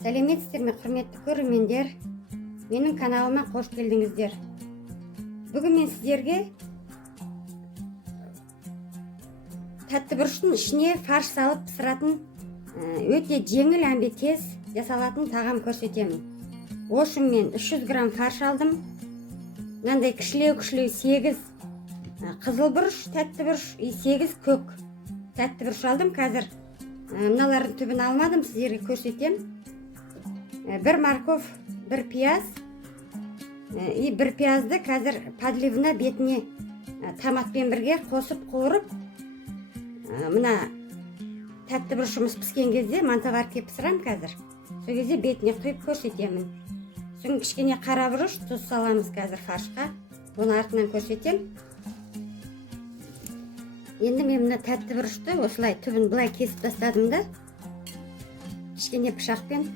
Сәлеметсіздер ме, құрметті көрермендер? Менің каналыма қош келдіңіздер. Бүгін мен сіздерге тәтті бұрыштың ішіне фарш салып пісіратын өте жеңіл әмбе тез жасалатын тағам көрсетемін. Ошым мен 300 грамм фарш алдым. Мынандай кішілеу 8 қызыл бұрыш, тәтті бұрыш, 8 көк тәтті бұрыш алдым. Қазір мыналардың түбін алмадым, сіздерге көрсетем. Бір морковь, бір пияз, бір пиязды қазір подливына бетіне томатпен бірге қосып қуырып, мына тәтті бұрышымыз піскен кезде мантоварке пісірем қазір. Сол кезде бетіне құйып көрсетемін. Соң кішкене қара бұрыш, тұз саламыз қазір фаршқа. Оны артынан көрсетем. Енді мен мына тәтті бұрышты осылай түбін былай кесіп тастадым да, кішкене пышақпен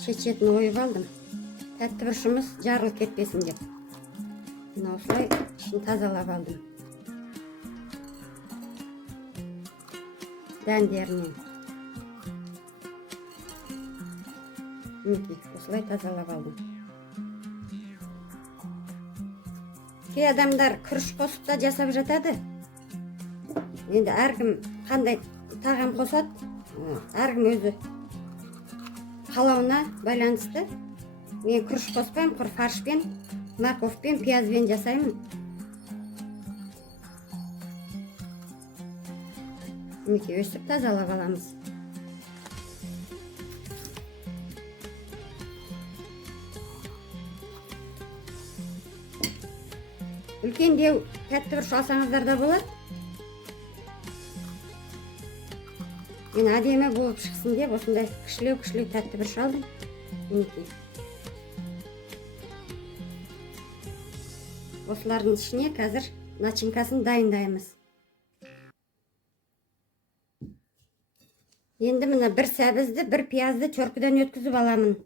шет-шетін ойып алдым. Тәтті бұрышымыз жарылып кетпесін деп. Мына осылай ішін тазалап алдым. Дәндерінен. Осылай тазалап алдым. Кей адамдар күріш қосып та жасап жатады. Енді әркім қандай тағам қосады, әркім өзі қалауына байланысты. Мен күріш қоспаймын, құр фаршпен, морковьпен, пиязбен жасаймын. Мінекей өсіп тазалап аламыз. Үлкендеу тәтті бұрыш алсаңыздар да болады. Мен әдемі болып шықсын деп осындай кішілеу тәтті бұрыш алдым. Мінекей. Осылардың ішіне қазір начинкасын дайындаймыз. Енді мына бір сәбізді, бір пиязды чоркадан өткізіп аламын.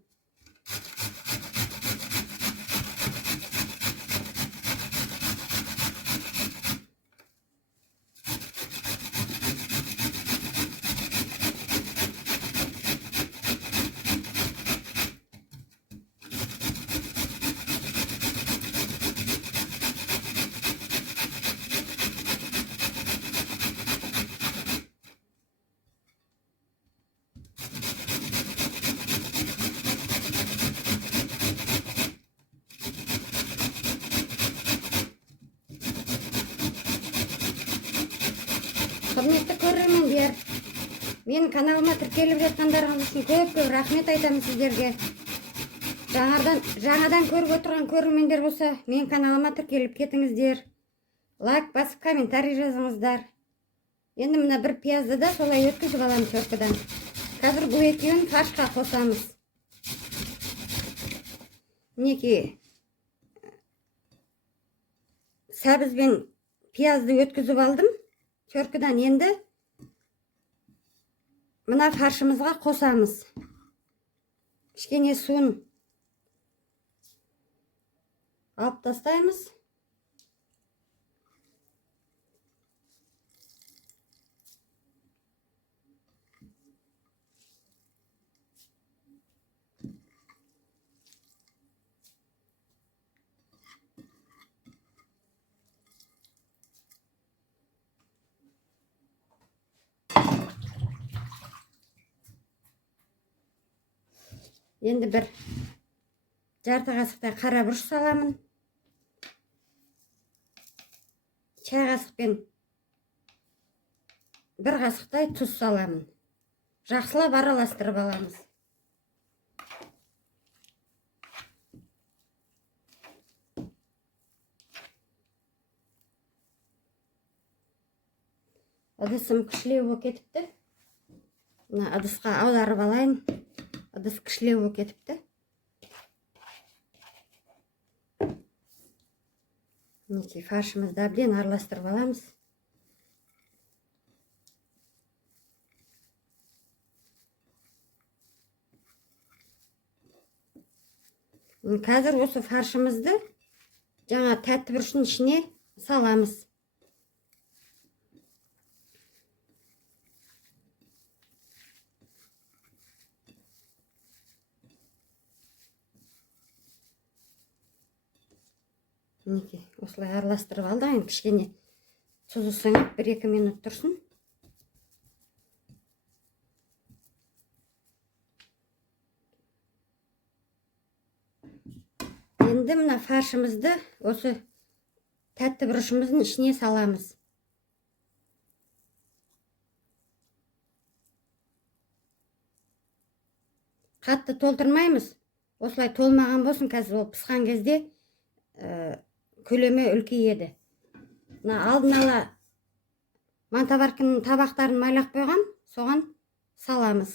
Құрметті көрермендер, менің каналыма тіркеліп жатқандарыңыз үшін көп рахмет айтамын сіздерге. Жаңадан көріп отырған көрермендер болса, менің каналыма тіркеліп кетіңіздер. Лайк басып, комментарий жазыңыздар. Енді мына бір пиязды да солай өткізіп аламыз чоркадан. Қазір бұл екеуін фаршқа қосамыз. Мінекей сәбіз бен пиязды өткізіп алдым чоркадан. Енді мына фаршымызға қосамыз. Кішкене суын алып тастаймыз. Енді бір жарты қасықтай қара бұрыш саламын. Чай қасықпен бір қасықтай тұз саламын. Жақсылап араластырып аламыз. Ыдысым кішілеу болып кетіпті. Мына ыдысқа аударып алайын. Ыдыс кішілеу болып кетіпті. Мінекей фаршымызды әбден араластырып аламыз. Қазір осы фаршымызды жаңа тәтті бұрыштың ішіне саламыз. Мінекей, осылай араластырып алды. Енді кішкене тұзы сіңіп 1-2 минут тұрсын. Енді мына фаршымызды осы тәтті бұрышымыздың ішіне саламыз. Қатты толтырмаймыз. Осылай толмаған болсын, қазір ол пысқан кезде көлемі үлкейеді. Мына алдын ала мантаварканың табақтарын майлап қойған, соған саламыз.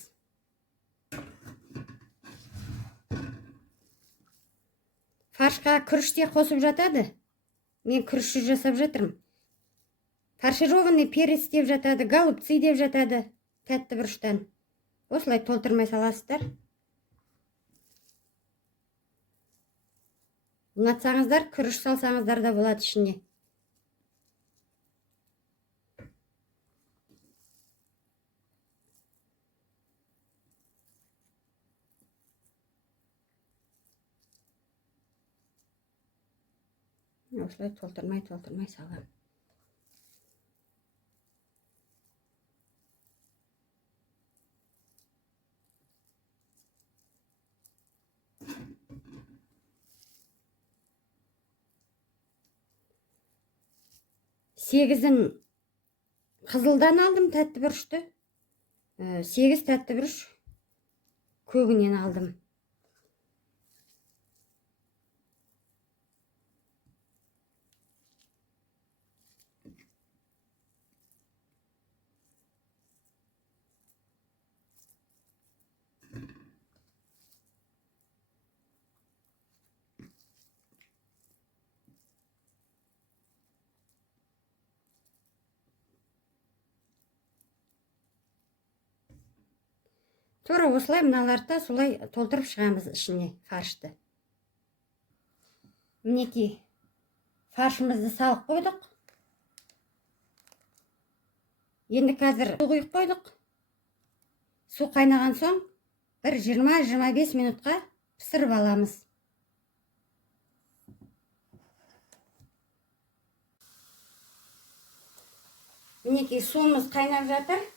Фаршқа күріш те қосып жатады. Мен күріші жасап жатырмын. Фаршированный перец деп жатады, голубцы деп жатады, тәтті бұрыштан. Осылай толтырмай саласыздар. Ұнатсаңыздар, күріш салсаңыздар да болады ішіне. Осылай толтырмай салам. Сегізін қызылдан алдым тәтті бұрышты. 8 тәтті бұрыш көгінен алдым. Тура осылай мыналарды солай толтырып шығамыз ішіне фаршты. Мінекей, фаршымызды салып қойдық. Енді қазір су құйып қойдық. Су қайнаған соң бір 20-25 минутқа пісіріп аламыз. Мінекей, суымыз қайнап жатыр.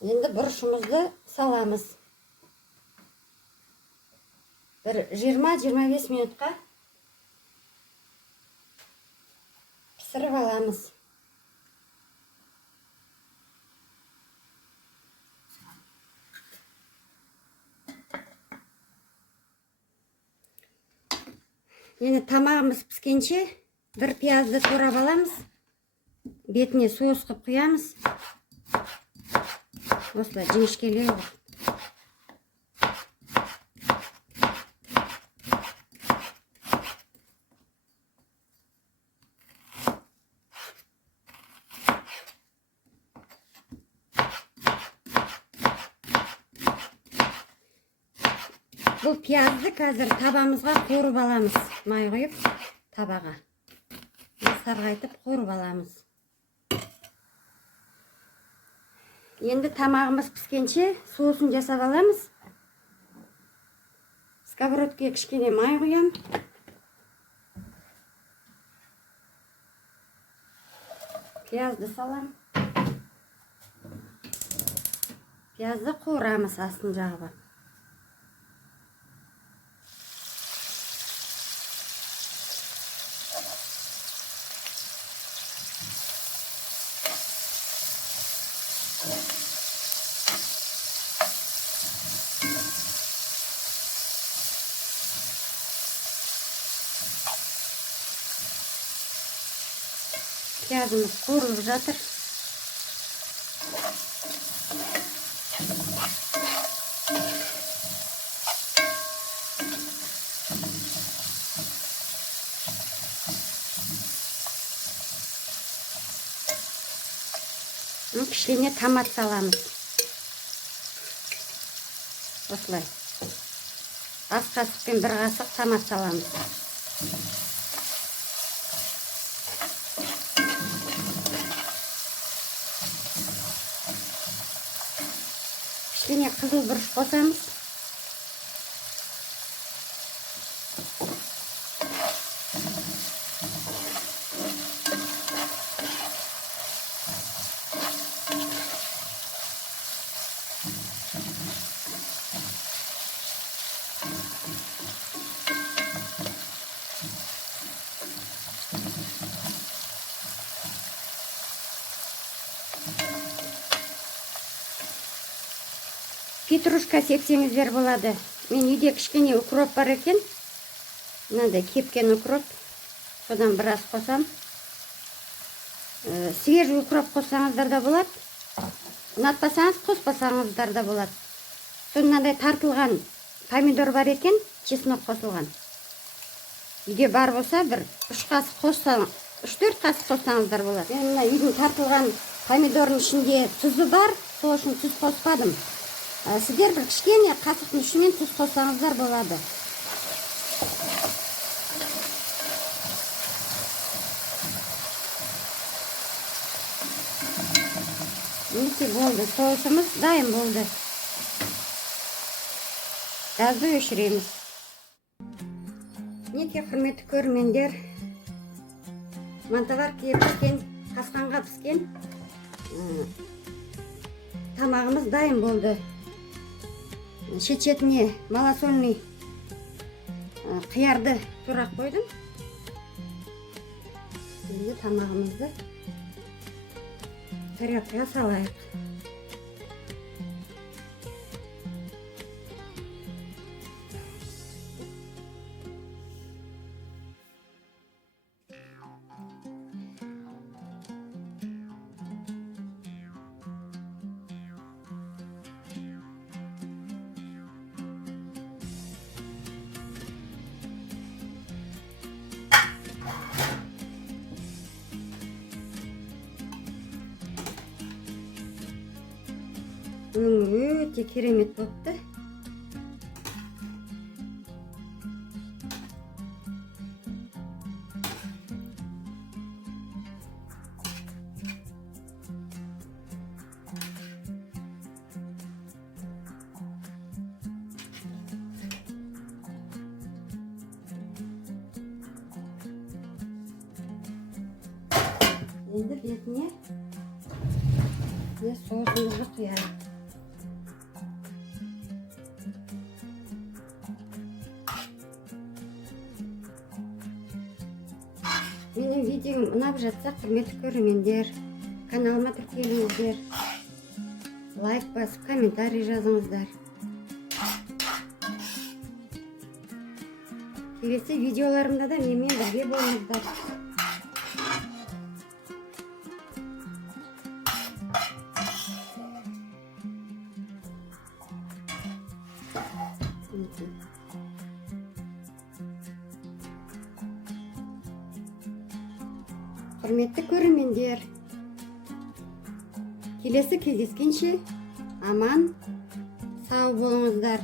Енді бұрышымызды саламыз. Бір 20-25 минутқа пісіріп аламыз. Енді тамағымыз піскенше бір пиязды турап аламыз. Бетіне соус қып құямыз. Осылай жіңішкелеу. Бұл пиязды қазір табамызға қуырып аламыз. Май құйып табаға. Сарғайтып қуырып аламыз. Енді тамағымыз піскенше соусын жасап аламыз. Сковородкеге кішкене май құям. Пиязды салам. Пиязды қуырамыз астын жағып. Пиязымыз қуырылып жатыр. Кішкене томат саламыз. Осылай. Ас қасықпен 1 қасық томат саламыз. Кішкене қызыл бұрыш қосамыз. петрушка сепсеңіздер болады. Мен үйде кішкене укроп бар екен. Мынандай кепкен укроп. Содан біраз қосам. Свежий укроп қоссаңыздар да болады. Ұнатпасаңыз қоспасаңыздар да болады. Содан мынандай тартылған помидор бар екен, чеснок қосылған. Үйде бар болса, бір 3 қасық қоссаң, 3-4 қасық қоссаңыздар болады. Мен мына үйдің тартылған помидорның ішінде тұзы бар, сол үшін тұз қоспадым. Сіздер бір кішкене қасықтың ішімен тұз қоссаңыздар болады. Мінекей болды, соусымыз дайын болды. Газды өшіреміз. Мінекей құрметті көрермендер, мантоваркаға піскен, қасқанға піскен тамағымыз дайын болды. Шет-шетіне малосольный қиярды тұрақ қойдым. Енді тамағымызды тарелкаға салайық. Өте керемет болыпты. Енді бетіне соусымызды құяйық. Менің видеом ұнап жатса, құрметті көрермендер, каналыма тіркеліңіздер, лайк басып, комментарий жазыңыздар. Келесі видеоларымда да менімен бірге болыңыздар. Құрметті көрермендер, келесі кездескенше аман, сау болыңыздар.